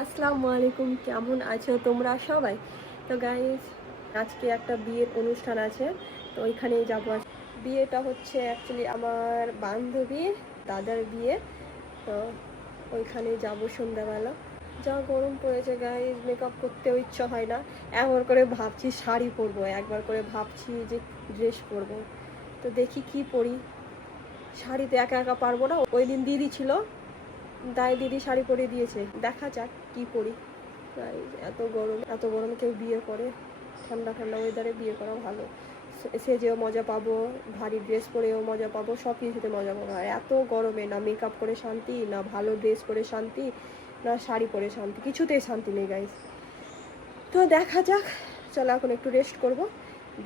আসসালামু আলাইকুম, কেমন আছো তোমরা সবাই? তো গাইস, আজকে একটা বিয়ের অনুষ্ঠান আছে, তো ওইখানেই যাবো। বিয়েটা হচ্ছে অ্যাকচুয়ালি আমার বান্ধবীর দাদার বিয়ে, তো ওইখানেই যাবো সন্ধ্যাবেলা। যা গরম পড়েছে গাইস, মেকআপ করতেও ইচ্ছা হয় না। একবার করে ভাবছি শাড়ি পরবো, একবার করে ভাবছি যে ড্রেস পরবো। তো দেখি কি পরি। শাড়িতে একা একা পারবো না। ওই দিন দিদি ছিল, তাই দিদি শাড়ি পরিয়ে দিয়েছে, দেখা যাক কি পরি। এত গরম, এত গরমে কেউ বিয়ে করে? ঠান্ডা ঠান্ডা ওয়েদারে বিয়ে করা ভালো। সেজেও মজা পাবো, ভারী ড্রেস পরেও মজা পাবো, সব কিছুতে মজা পাবো। আর এত গরমে না মেকআপ করে শান্তি, না ভালো ড্রেস পরে শান্তি, না শাড়ি পরে শান্তি, কিছুতেই শান্তি নেই গাইস। তো দেখা যাক, চলো এখন একটু রেস্ট করব,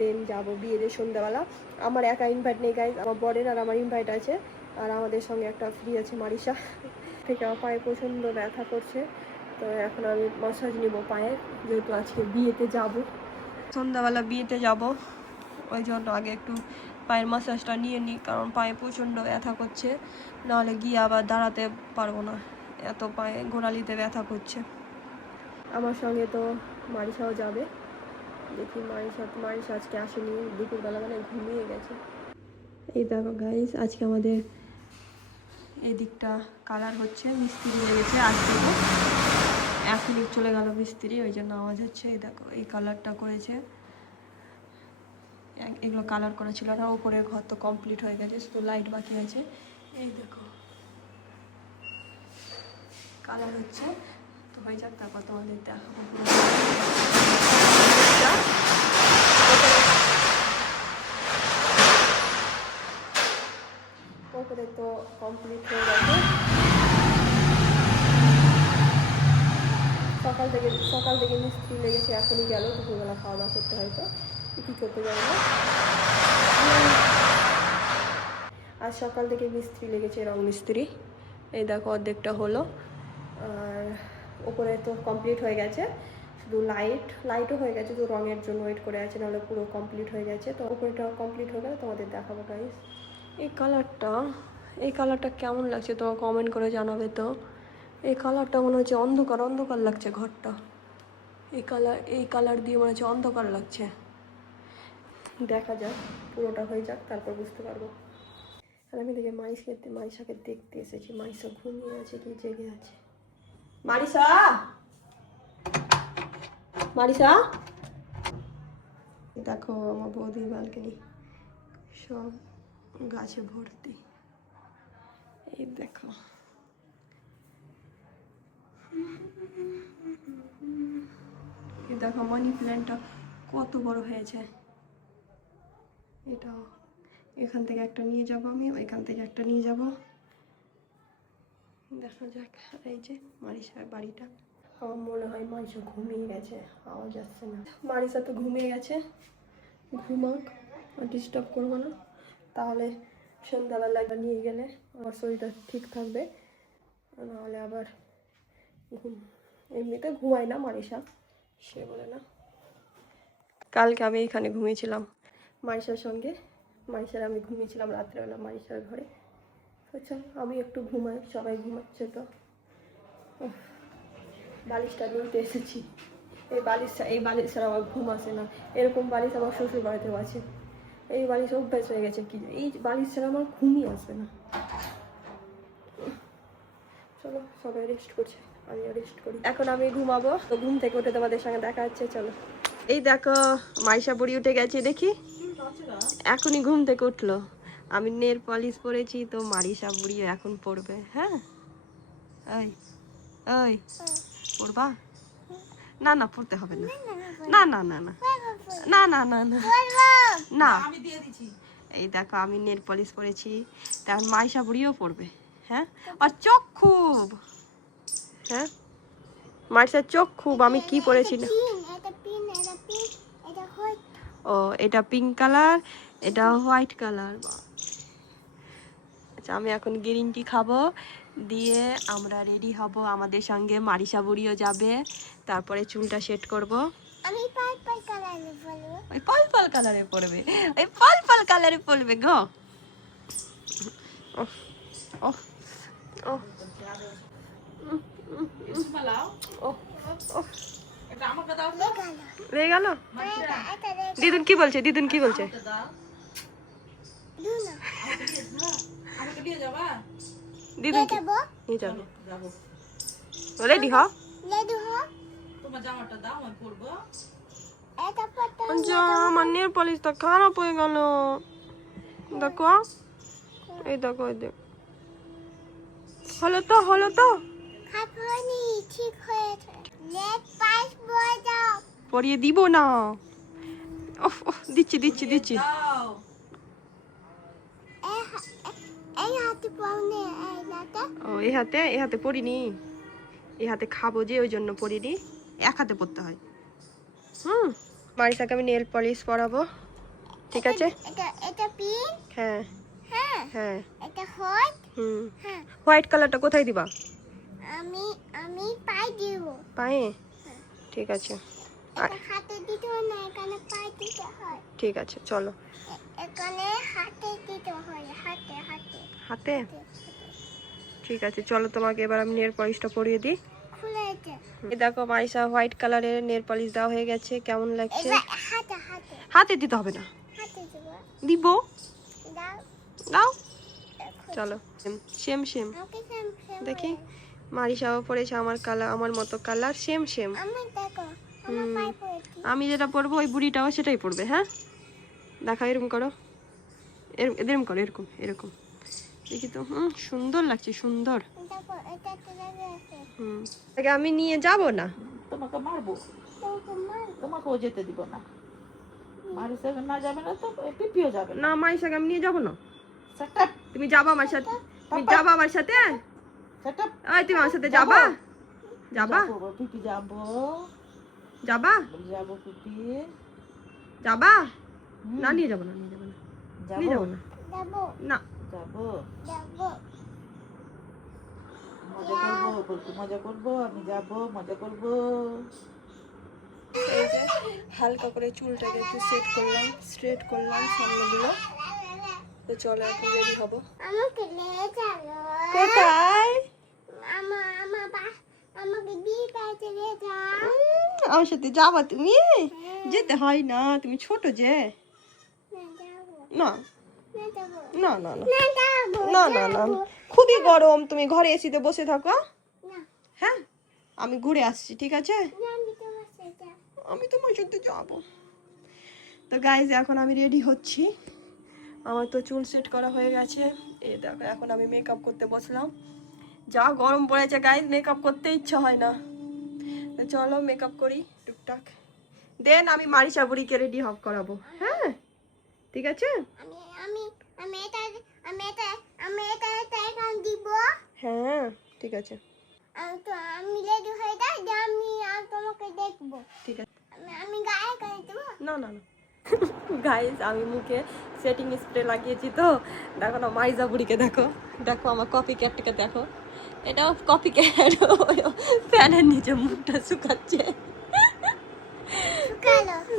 দেন যাবো বিয়েতে সন্ধ্যাবেলা। আমার একা ইনভাইট নেই গাইস, আমার বরের আর আমার ইনভাইট আছে। আর আমাদের সঙ্গে একটা ফ্রি আছে মারিসা। থেকে আমার পায়ে প্রচণ্ড ব্যথা করছে, তো এখন আমি মাসাজ নিব পায়ে, যেহেতু আজকে বিয়েতে যাব, সন্ধ্যাবেলা বিয়েতে যাব। ওই জন্য আগে একটু পায়ের মাসাজটা নিয়ে নিই, কারণ পায়ে প্রচণ্ড ব্যথা করছে, নাহলে গিয়ে আবার দাঁড়াতে পারবো না, এত পায়ে গোড়ালিতে ব্যথা করছে। আমার সঙ্গে তো মারিসাও যাবে, দেখি মারিসা আজকে আসেনি, দুপুরবেলা মানে ঘুমিয়ে গেছে। এই দেখো গাইস, আজকে আমাদের এদিকটা কালার হচ্ছে, মিস্ত্রি লেগেছে আজ থেকে, এখনই চলে গেল মিস্ত্রি, ওই জন্য আওয়াজ হচ্ছে। এই দেখো, এই কালারটা করেছে, এগুলো কালার করা ছিল না। উপরের ঘর তো কমপ্লিট হয়ে গেছে, শুধু লাইট বাকি আছে। এই দেখো কালার হচ্ছে, তো হয়ে যাক, তারপর তোমাদের দেখাবো। ওপরে তো কমপ্লিট হয়ে গেছে, সকাল থেকে মিস্ত্রি লেগেছে, এখনই গেল, দুপুরবেলা খাওয়া দাওয়া করতে, হয়তো কী করতে যাবে না। আজ সকাল থেকে মিস্ত্রি লেগেছে, রং মিস্ত্রি। এই দেখো অর্ধেকটা হলো, আর ওপরে তো কমপ্লিট হয়ে গেছে, শুধু লাইটও হয়ে গেছে, শুধু রঙের জন্য ওয়েট করে আছে, নাহলে পুরো কমপ্লিট হয়ে গেছে। তো ওপরেটাও কমপ্লিট হয়ে গেলে তোমাদের দেখাবো গাইস। এই কালারটা কেমন লাগছে তো কমেন্ট করে জানাবে। তো এই কালারটা মনে হচ্ছে অন্ধকার অন্ধকার লাগছে ঘরটা, এই কালার দিয়ে মনে হচ্ছে অন্ধকার লাগছে। দেখা যাক, পুরোটা হয়ে যাক, তারপর বুঝতে পারবো। আর আমি দেখে মারিসাকে দেখতে এসেছি, মারিসা ঘুমিয়ে আছে কি জেগে আছে? মারিসা, মারিসা, দেখো আমার বৌদির বালকনি সব গাছে ভর্তি। এই দেখো, এই দেখো মানি প্ল্যান্টটা কত বড় হয়েছে। এটা এখান থেকে একটা নিয়ে যাব আমি, ওইখান থেকে একটা নিয়ে যাব, দেখা যাক। এই যে মারিসার বাড়িটা, আমার মনে হয় মারিসা ঘুমিয়ে গেছে, আওয়াজ আসছে না। মারিসা তো ঘুমিয়ে গেছে, ঘুমাক, আর ডিস্টার্ব করবো না। তাহলে সন্ধ্যাবেলা একটা নিয়ে গেলে আমার শরীরটা ঠিক থাকবে, নাহলে আবার এমনিতে ঘুমায় না মারিসা, সে বলে না। কালকে আমি এখানে ঘুমিয়েছিলাম মারিসার সঙ্গে, মারিসার আমি ঘুমিয়েছিলাম রাত্রেবেলা মারিসার ঘরে। আচ্ছা আমি একটু ঘুমাই, সবাই ঘুমাচ্ছে তো। বালিশটা নিতে এসেছি, এই বালিশটা আমার ঘুম আসে না। এরকম বালিশ আমার শ্বশুর বাড়িতেও আছে, এই বালিশ অভ্যাস হয়ে গেছে, কি এই বালিশ ছাড়া আমার ঘুমই আসবে না। চলো, সবাই রেস্ট করছে, আমিও রেস্ট করি। এখন আমি ঘুমাবো, তো ঘুম থেকে উঠে তোমাদের সঙ্গে দেখা হচ্ছে। চলো, এই দেখো মাইশা বুড়ি উঠে গেছে, দেখি এখনই ঘুম থেকে উঠলো। আমি নেল পলিশ পরেছি, তো মারিসা বুড়িও এখন পড়বে। হ্যাঁ, ওই ওই পড়বা? না না, পড়তে হবে না, না না না না না না না না না, এই দেখো আমি নেল পলিশ পরেছি, তখন মাইশা বুড়িও পড়বে। হ্যাঁ, আর চোখ খুব, হ্যাঁ মাইশার চোখ খুব। আমি কি পরেছি না, ও এটা পিঙ্ক কালার, এটা হোয়াইট কালার। আচ্ছা, আমি এখন গ্রিন টি খাবো, দিয়ে আমরা রেডি হব, আমাদের সঙ্গে মারিসা বুড়িও যাবে, তারপরে চুলটা সেট করব। আমি পার্পল কালারে পরবো, ওই পার্পল কালারে পরবে, ওই পার্পল কালারে পরবে গো। ও ও ও ও ও এটা আমাকে দাও তো। লেগে গেল। মাছটা দিদুন কি বলছে? দিদুন কি বলছে? আমাকে দাও। আমাকে দিয়ে যাবা? দিদুন কি নিয়ে যাবে? চলো যাবো। রেডি হ। তোমার জামাটা দাও আমি পরবো। যা আমার নেল পলিশটা খারাপ হয়ে গেল। দেখো এই দেখো এই দেখ। হলো তো হলো তো। পরিয়ে দিব না। ওহ ওহ, দিচ্ছি দিচ্ছি দিচ্ছি। দাও। ও এই হাতে পরিনি। এই হাতে খাবো যে ওই জন্য পরিনি। এক হাতে পরতে হয়। মারিসাকে আমি নেল পলিশ পরাবো। ঠিক আছে? হ্যাঁ হ্যাঁ। হোয়াইট কালারটা কোথায় দিবা? পায়ে? ঠিক আছে ঠিক আছে চলো। হাতে? ঠিক আছে চলো, তোমাকে এবার আমি নেল পলিশটা পরিয়ে দিই। এই দেখো মারিসা হোয়াইট কালারের নেল পলিশ দেওয়া হয়ে গেছে। কেমন লাগছে? হাতে দিতে হবে না, দিব। দাও চলো। সেম সেম দেখি। মারিসাও পরেছে আমার কালার, আমার মতো কালার, সেম সেম। আমি যেটা পরবো ওই বুড়িটাও সেটাই পরবে। হ্যাঁ দেখা, এরকম করো, এরকম করো, এরকম এরকম। দেখি তো। সুন্দর লাগছে, সুন্দর। আগে আমি নিয়ে যাব না। তোমাকে মারবো, তোমাকেও যেতে দিব না। মারিসা না যাবে না তো পিপিও যাবে না মারিসাকে আমি নিয়ে যাব না। সেটা তুমি যাবা আমার সাথে? তুমি যাবা আমার সাথে? সেটা এই তুমি আমার সাথে যাবা? যাবা পিপি যাবো, যাবা যাবো পিপি যাবা? না নিয়ে যাব না, নিয়ে যাব না, নিয়ে যাবো যাব না। না যাবো। মজা করবো, বলতে মজা করবো, আমি যাবো মজা করবো। এই যে হালকা করে চুলটাকে একটু সেট করলাম, স্ট্রেট করলাম সামনেগুলো। তো চলো এখন রেডি হবো। কোথায়? আমার সাথে যাবা তুমি? যেতে হয় না, তুমি ছোট যে। না না না না না না না, খুবই গরম, তুমি ঘরে এসিতে বসে থাকো। হ্যাঁ আমি ঘুরে আসছি, ঠিক আছে? আমি তোমার সাথে যাবো। তো গাইজ এখন আমি রেডি হচ্ছি। আমার তো চুল সেট করা হয়ে গেছে। এই দেখো এখন আমি মেকআপ করতে বসলাম। যা গরম পড়েছে গাইজ, মেকআপ করতে ইচ্ছা হয় না। তো চলো মেকআপ করি টুকটাক, দেন আমি মারিসা বুড়িকে রেডি হপ করাবো। হ্যাঁ ঠিক আছে। হ্যাঁ ঠিক আছে ঠিক আছে। না না না গাইজ আমি মুখে সেটিং স্প্রে লাগিয়েছি তো দেখো না। মারিসা বুড়িকে দেখো, দেখো আমার কপি ক্যাটটাকে দেখো। এটাও কপি ক্যাট, ফ্যানের নিচে মুখটা শুকাচ্ছে।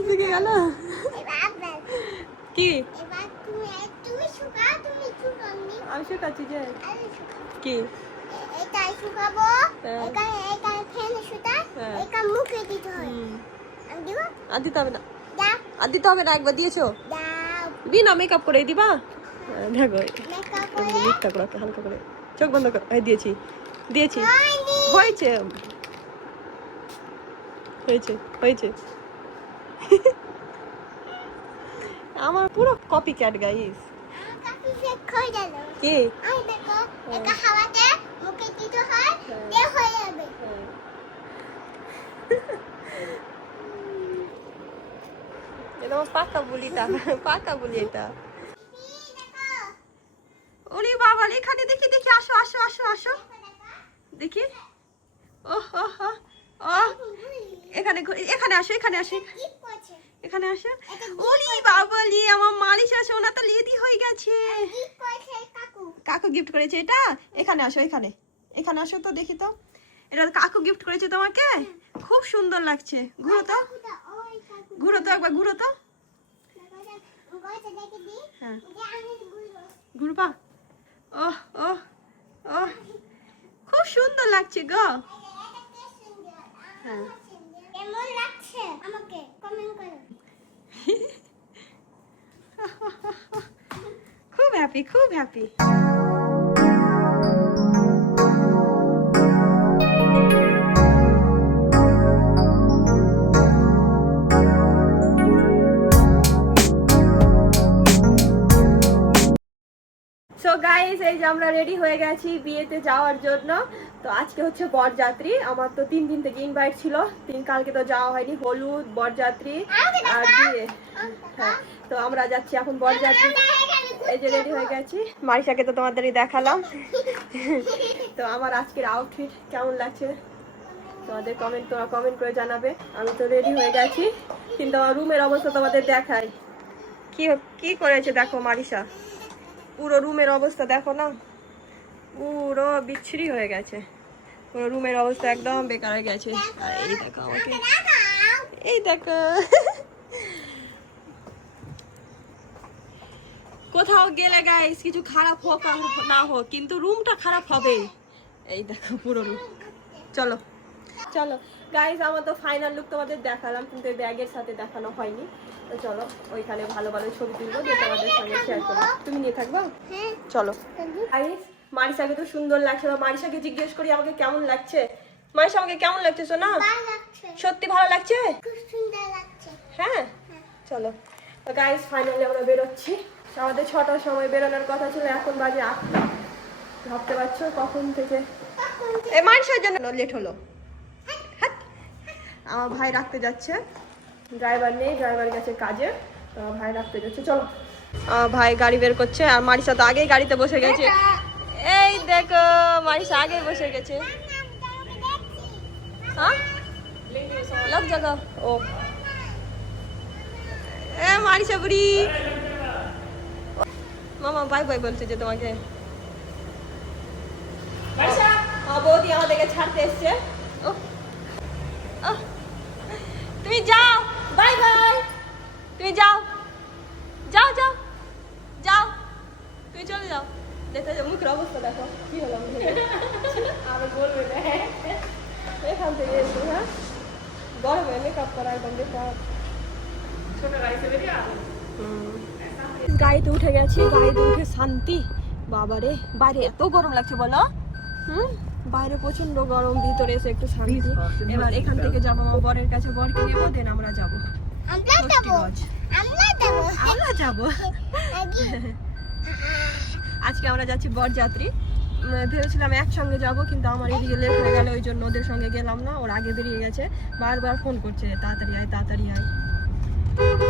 শুকে গেল কি? আমি শুকাচ্ছি যে কি? আর দিতে হবে না, আর দিতে হবে না, একবার দিয়েছো। বিনা মেকআপ করে দিবা? দেখো মিথ্যা করে হালকা করে চোখ বন্ধ কর। দিয়েছি দিয়েছি, হয়েছে হয়েছে হয়েছে। আমার পুরো কপি ক্যাট গাইস। কি এটা আমার পাকা বুলিটা, পাকা বুলি এটা। ওরে বাবা, এখানে দেখি দেখি, আসো আসো আসো আসো দেখি। ওহ ওহ ওহ, এখানে এখানে আসো, এখানে আসো, এখানে আসো। ওরে বাবা লি, আমার মালিশা সোনা তো লেডি হয়ে গেছে। কাকু গিফট করেছে এটা। এখানে আসো, এখানে এখানে আসো তো দেখি তো। এটা কাকু গিফট করেছে তোমাকে, খুব সুন্দর লাগছে। ঘুরো তো, ঘুরো তো একবার, ঘুরো তো। হ্যাঁ ঘুরবা। ওহ ওহ ওহ, খুব সুন্দর লাগছে গো। হ্যাঁ কেমন লাগছে আমাকে কমেন্ট করো। খুব হ্যাপি, খুব হ্যাপি। সো গাইস, এই যে আমরা রেডি হয়ে গেছি বিয়েতে যাওয়ার জন্য। তো আজকে হচ্ছে বরযাত্রী। আমার তো 3 দিন থেকে ইনভাইট ছিল, কালকে তো যাওয়া হয়নি। হলুদ, বরযাত্রী আর বিয়ে। হ্যাঁ, তো আমরা যাচ্ছি এখন বরযাত্রী। এই যে রেডি হয়ে গেছি। মারিশাকে তো তোমাদেরই দেখালাম। তো আমার আজকের আউটফিট কেমন লাগছে তোমাদের কমেন্ট করে জানাবে। আমি তো রেডি হয়ে গেছি, কিন্তু আমার রুমের অবস্থা তোমাদের দেখাই। কি করেছে দেখো মারিশা, পুরো রুমের অবস্থা দেখো না, পুরো বিচ্ছিরি হয়ে গেছে। পুরো রুমের অবস্থা একদম বেকার হয়ে গেছে। আর এই দেখো আমাকে, এই দেখো। কোথাও গেলে গাইস কিছু খারাপ হোক আর না হোক, কিন্তু রুমটা খারাপ হবে। এই দেখো পুরো রুম। চলো চলো গাইস, আমার তো ফাইনাল লুক তোমাদের দেখালাম, কিন্তু ব্যাগের সাথে দেখানো হয়নি। তো চলো ওইখানে ভালো ভালো ছবি তুলবো, দিয়ে তোমাদের সঙ্গে শেয়ার করবো। তুমি নিয়ে থাকবো? চলো গাইস। মারিশাকে তো সুন্দর লাগছে। মারিশাকে জিজ্ঞেস করি আমাকে কেমন লাগছে। মারিশা, আমাকে কেমন লাগছে সোনা? সত্যি ভালো লাগছে? খুব সুন্দর লাগছে। হ্যাঁ, চলো। তো গাইস, ফাইনালি আমরা বেরোচ্ছি। আমাদের 6টার সময় বেরোনোর কথা ছিল, এখন বাজে 8টা। ভাবতে পারছো কখন থেকে এই মারিশার জন্য লেট হলো। আমার ভাই রাখতে যাচ্ছে, ড্রাইভার নেই, ড্রাইভার গেছে কাজে। তো আমার ভাই রাখতে যাচ্ছে। চলো, আমার ভাই গাড়ি বের করছে, আর মারিশা তো আগেই গাড়িতে বসে গেছে। এই দেখো মারিশা আগে বসে গেছে। হ্যাঁ, লগ জায়গা। ও এ মারিশা বুড়ি, মামা বাই বাই বলছে যে তোমাকে। বৌদি আমাদেরকে ছাড়তে এসছে। তুমি যাও, বাই বাই। তুমি যাও যাও যাও যাও, তুমি চলে যাও। দেখতে যাও মুখের অবস্থা দেখো কি হলো মুখে। আমি বলবো না এখান থেকে এসো। হ্যাঁ, গরমে মেকআপ করা একদম বেকার। ছোট গাড়িতে বেরিয়ে গাড়িতে উঠে গেছি। গাড়িতে উঠে শান্তি। বাবারে, বাইরে এত গরম লাগছে বলো। বাইরে প্রচন্ড গরম, ভিতরে এসে একটু শান্তি। এবার এখান থেকে যাবো আমার বরের কাছে, বরকে নেবো, দেন আমরা যাবো। আমরা যাবো আজকে আমরা যাচ্ছি বরযাত্রী। ভেবেছিলাম একসঙ্গে যাব, কিন্তু আমার এদিকে লেট হয়ে গেল, ওই জন্য ওদের সঙ্গে গেলাম না। ওর আগে বেরিয়ে গেছে, বারবার ফোন করছে তাড়াতাড়ি আয় তাড়াতাড়ি আয়।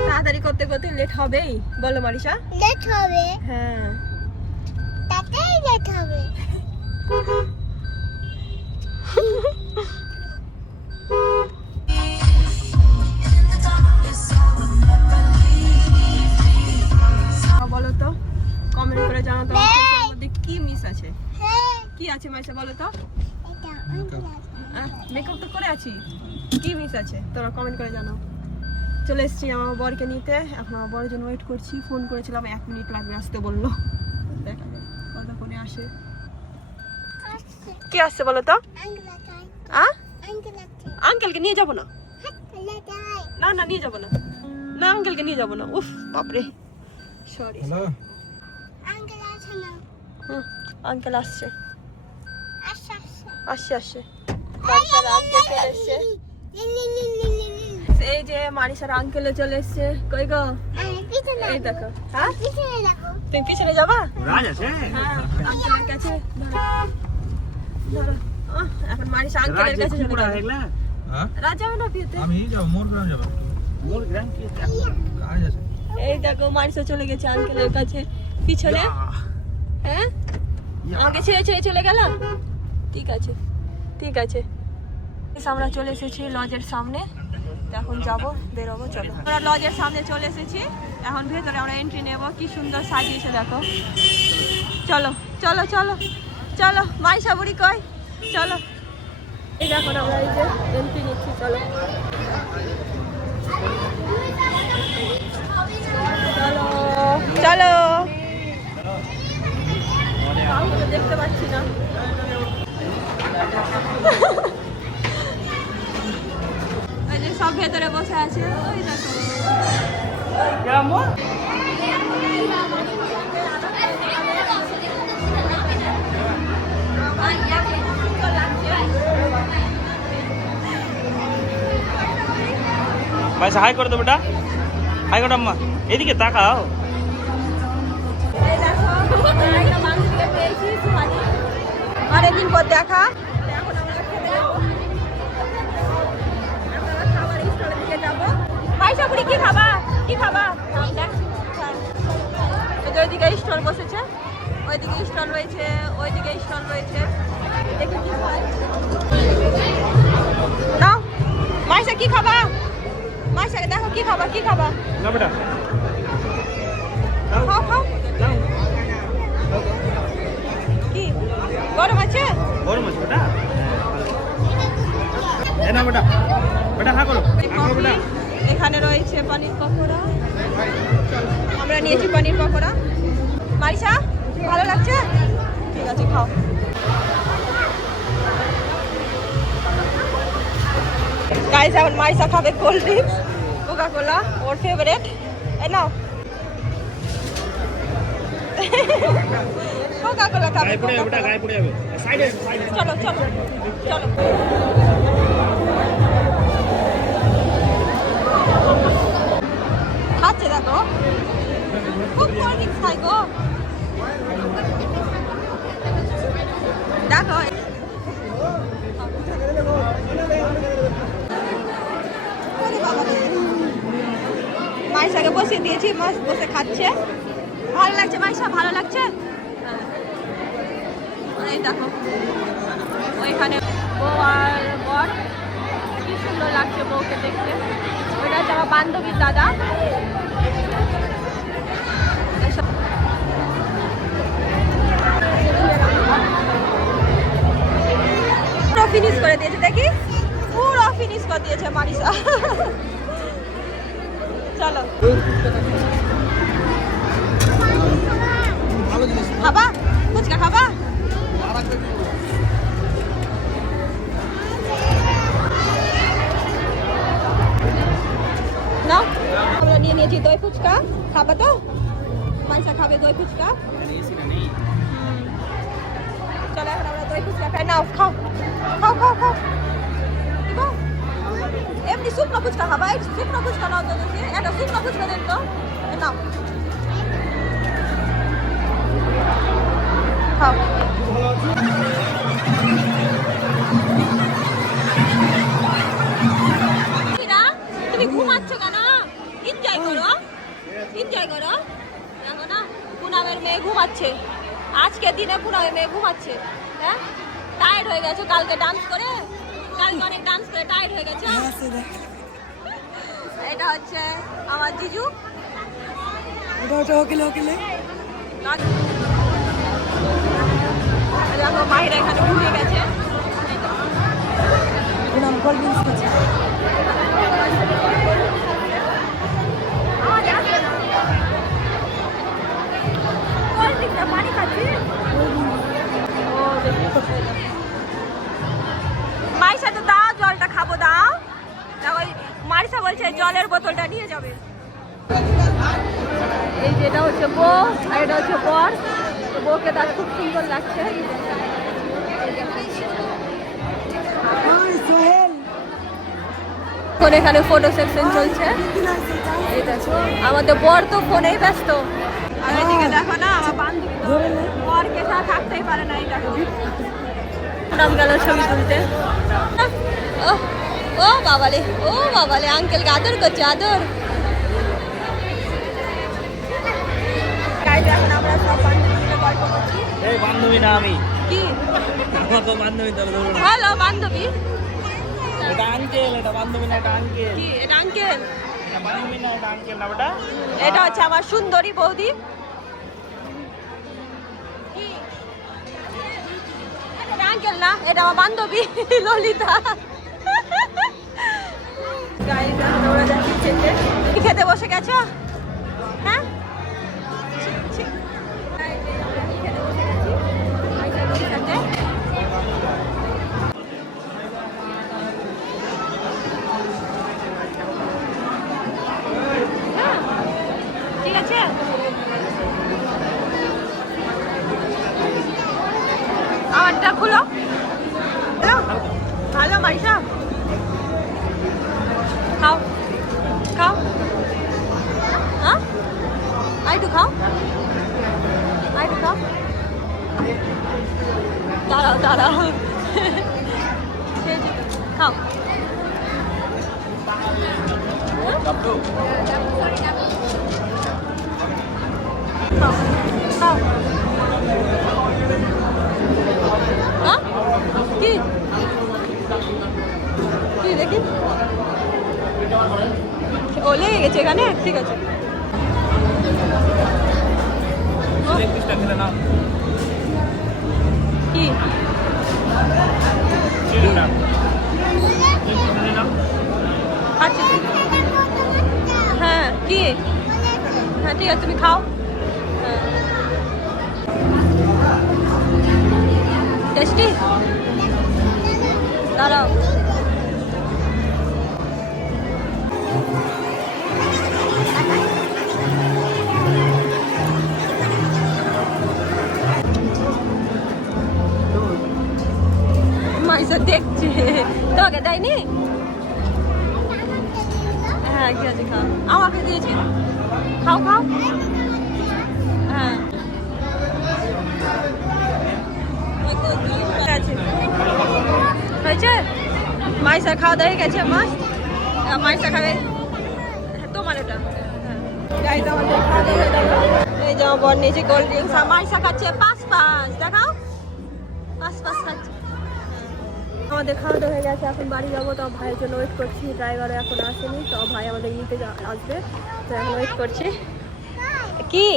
তাড়াতাড়ি করতে করতে লেট হবেই, বলো মারিশা? লেট হবে। হ্যাঁ, তাতেই লেট হবে। বলো তো, কমেন্ট করে জানাও তো ফেসের মধ্যে কি মিস আছে। কি আছে মাইশা বলো তো? মেকআপ তো করে আছি, কি মিস আছে তোরা কমেন্ট করে জানাও। চলে এসেছি আমার বরকে নিতে, এখন আমার বরের জন্য ওয়েট করছি। ফোন করেছিলাম, 1 মিনিট লাগবে আসতে বললো। দেখা যাক কতক্ষণে আসে। কি আসছে বলো তো? আঙ্কেলকে নিয়ে যাবো না, না না নিয়ে যাবো না, না আঙ্কেলকে নিয়ে যাবো না। উফ বাপরে, সরি। আঙ্কেল আসছে, আসছে আসছে। মারিশার আঙ্কেল চলে এসছে। এই যে মারিশার আঙ্কেলে চলে এসছে। কই গো? এই দেখো। হ্যাঁ, তুমি পিছনে যাবা? হ্যাঁ, আঙ্কেলের কাছে ধরো। এখন মারিশা আঙ্কেলের কাছে চলে গেল। রাত যাবে না বিয়েতে? আমি যাব, মোর গ্রাম যাব। মোর গ্রাম কি কাজ আছে? এই দেখো মারিশা চলে গেছে আঙ্কেলের কাছে পিছনে। হ্যাঁ, আগে ছেড়ে ছেড়ে চলে গেল। ঠিক আছে ঠিক আছে। আমরা চলে এসেছি লজের সামনে, এখন যাবো, বেরোবো। চলো, আমরা লজের সামনে চলে এসেছি, এখন ভেতরে আমরা এন্ট্রি নেব। কি সুন্দর সাজিয়েছে দেখো। চলো চলো চলো চলো, মাইশা বুড়ি কই, চলো। এই দেখো আমরা এই যে এন্ট্রি নিচ্ছি। চলো চলো চলো, কাউকে দেখতে পাচ্ছি না। ভেতরে বসে আছে ওই দেখো কেমন ভাই হাই করে দাও বেটা হাই করো আম্মা এদিকে তাকাও এই দেখো একটা বান্ধবীকে পেয়েছি সুহানি অনেকদিন পর দেখা এখন আমরা খেতে যাবো আমরা খাবার স্টলের দিকে যাবো পয়সা পুরি কি খাবা দেখ ওইদিকে স্টল বসেছে ওইদিকে স্টল রয়েছে ওইদিকে স্টল রয়েছে দেখি কি হয় নাও মাইশা কি খাবা মাইশাকে দেখো কি খাবা না বেটা খাও কি গরম আছে গরম আছে বেটা এ না বেটা বেটা হা করো বেটা এখানে রয়েছে পানির পকোড়া আমরা নিয়েছি পানির পকোড়া মারিসা ভালো লাগছে ঠিক আছে খাও গাইস এখন মারিসা খাবে কোল্ড ড্রিঙ্কস কোকা কোলা ওর ফেভারিট এই নাও কোকা কোলা খাবে গায়ে পড়ে যাবে বেটা গায়ে পড়ে যাবে সাইডে চলো খাচ্ছে দেখো খুব কোল্ড ড্রিঙ্কস খাই গো দেখো মাইশাকে বসে দিয়েছি মাছ বসে খাচ্ছে ভালো লাগছে মাইশা ভালো লাগছে এই দেখো ওইখানে বউ আর বর কি সুন্দর লাগছে বউকে দেখতে ওইটা হচ্ছে আমার বান্ধবীর দাদা পুরো ফিনিশ করে দিয়েছে দেখি পুরো ফিনিশ করে দিয়েছে মারিসা চলো খাবা ফুচকা খাবা না আমরা নিয়ে নিয়েছি দই ফুচকা খাবা তো মাইশা খাবে দই ফুচকা চলো এখন আমরা দই ফুচকা খাই নাও খাও এমনি শুকনো ফুচকা খাবা এই শুকনো ফুচকা নাও তো দেখি একটা শুকনো ফুচকা দেন তো নাও খাও তুমি ঘুমাচ্ছ কেন এনজয় করো দেখো না পুনামের মেয়ে ঘুমাচ্ছে আজকে দিনে পুনামের মেয়ে ঘুমাচ্ছে হ্যাঁ টায়ার্ড হয়ে গেছো কালকে ডান্স করে অনেক ডান্স করে টায়ার্ড হয়ে গেছো এটা হচ্ছে আমার জিজু দেখো মাহিরা এখানে ঘুরে গেছে পানি খাচ্ছি মাইশা তো দাও জলটা খাবো দাও ওই মারিসা বলছে জলের বোতলটা নিয়ে যাবে এই যেটা হচ্ছে বউ আর এটা হচ্ছে বর বউকে তার খুব সুন্দর লাগছে এখন এখানে ফটো সেকশন চলছে এই দেখো আমাদের বর তো ফোনেই ব্যস্ত আর এদিকে দেখো না আমার বান্ধবী বরকে ছাড়া থাকতেই পারে না এই দেখো নাম গেল ছবি তুলতে ও বাবালে আঙ্কেলকে আদর করছে আদর এখন আমরা সব বান্ধবী মিলে গল্প করছি এই বান্ধবী না আমি কি আমার তো বান্ধবী তাহলে ধরো না হ্যালো বান্ধবী এটা আঙ্কেল এটা বান্ধবী না এটা আঙ্কেল কি এটা আঙ্কেল এটা বান্ধবী না এটা আঙ্কেল না বেটা এটা হচ্ছে আমার সুন্দরী বৌদি এটা আঙ্কেল না এটা আমার বান্ধবী ললিতা খেতে বসে গেছো হ্যাঁ মাইশা খাও খাও হ্যাঁ আইটু খাও আইটু খাও দাঁড়াও দাঁড়াও খাও খাও হ্যাঁ কি কি দেখি ও লেগে গেছে এখানে ঠিক আছে কি আচ্ছা হ্যাঁ কি হ্যাঁ ঠিক আছে তুমি খাও হ্যাঁ টেস্টি দাঁড়াও মাইসা দেখছে তোকে দেয়নি হ্যাঁ ঠিক আছে খাও আমাকে দিয়েছে খাও খাও হ্যাঁ হয়েছে মাইসা খাওয়া দাওয়া হয়ে গেছে মাছ মাইসা খাবে তোমার ওটা এই যে আমার বর নিয়েছে কোল্ড ড্রিঙ্কস আর মাইসা খাচ্ছে পাঁচ দেখাও পাঁচ খাচ্ছে আমাদের খাওয়া দাওয়া হয়ে গেছে এখন বাড়ি যাবো তো ভাইয়ের জন্য ওয়েট করছি ড্রাইভারও এখন আসেনি তো ভাই আমাদের নিতে আসবে তো এখন ওয়েট করছি কি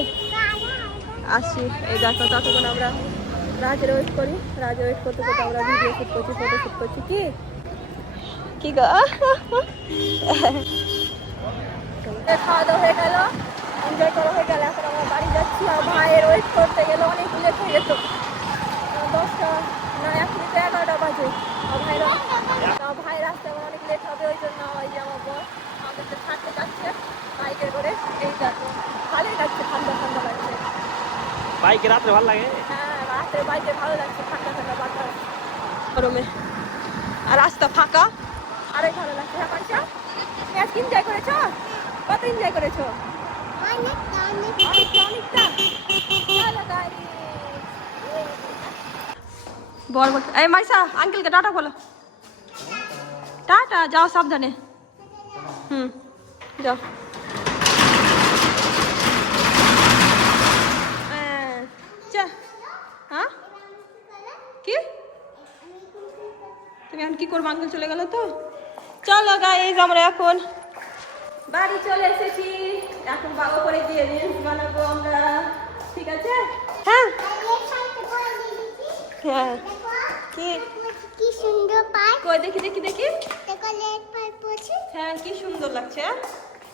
আসছি এই দেখো ততক্ষণ আমরা রাজের ওয়েট করি রাজের ওয়েট করতে করতে আমরা ভিডিও শ্যুট করছি ফটো শ্যুট করছি কি গো খাওয়া দাওয়া হয়ে গেল এনজয় করা হয়ে গেল এখন আমরা বাড়ি যাচ্ছি আর ভাইয়ের ওয়েট করতে গেলে অনেক লেট হয়ে যেত 10টা না এখন তো 11টা বাজে ভাই রাস্তায় আমার অনেক লেট হবে ওই জন্য ওই যে আমার বর আমাদেরকে ছাড়তে যাচ্ছে বাইকের করে এই দেখো ভালোই লাগছে ঠান্ডা লাগছে বাইকে রাত্রে ভালো লাগে হ্যাঁ রাত্রে বাইকে ভালো লাগছে ঠান্ডা বাতাস গরমে আর রাস্তা ফাঁকা আরেক ভালো লাগছে হ্যাঁ পাইসা তুমি আজকে এনজয় করেছো কত এনজয় করেছো অনেকটা বল এই মাইসা আঙ্কেলকে টাটা বলো টাটা যাও সাবধানে যাও হ্যাঁ কি তুমি এখন কি করবো আঙ্কেল চলে গেল তো চলো গাইস আমরা এখন বাড়ি চলে এসেছি এখন বাবা করে দিয়ে রিলস বানাবো আমরা ঠিক আছে হ্যাঁ হ্যাঁ কি সুন্দর পাই কই দেখি চকোলেট পাই পড়ছে হ্যাঁ কি সুন্দর লাগছে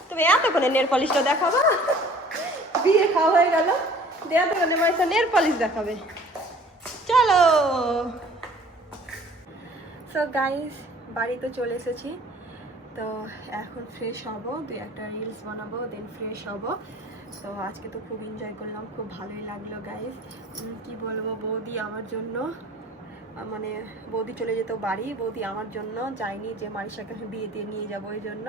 তুমি এত করে নেল পলিশটা দেখাবো বিয়ে খাওয়া হয়ে গেল এত করে মাইসা নেল পলিশ দেখাবে চলো সো গাইস বাড়ি তো চলে এসেছি তো এখন ফ্রেশ হব দুই একটা রিলস বানাবো দেন ফ্রেশ হব তো আজকে তো খুব এনজয় করলাম খুব ভালোই লাগলো গাইস কি বলবো বৌদি আমার জন্য মানে বৌদি চলে যেত বাড়ি বৌদি আমার জন্য যায়নি যে মারিশাকে বিয়ে দিয়ে নিয়ে যাবো ওই জন্য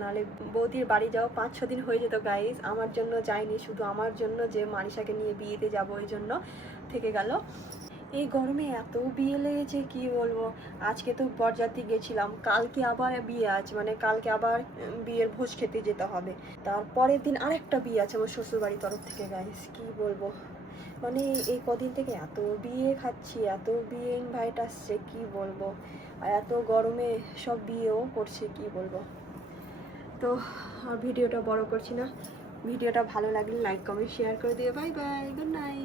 নাহলে বৌদির বাড়ি যাও 5-6 দিন হয়ে যেত গাইস আমার জন্য যায়নি শুধু আমার জন্য যে মারিশাকে নিয়ে বিয়েতে যাবো ওই জন্য থেকে গেল এই গরমে এত বিয়ে লেগেছে কি বলবো আজকে তো বরযাত্রী গেছিলাম কালকে আবার বিয়ে আছে মানে কালকে আবার বিয়ের ভোজ খেতে যেতে হবে তারপরের দিন আরেকটা বিয়ে আছে আমার শ্বশুরবাড়ির তরফ থেকে গাইস কি বলবো মানে এই কদিন থেকে এত বিয়ে খাচ্ছি এত বিয়ে ইনভাইট আসছে কি বলবো আর এত গরমে সব বিয়েও করছে কি বলবো তো আর ভিডিওটা বড় করছি না ভিডিওটা ভালো লাগলে লাইক কমেন্ট শেয়ার করে দিও বাই বাই গুড নাইট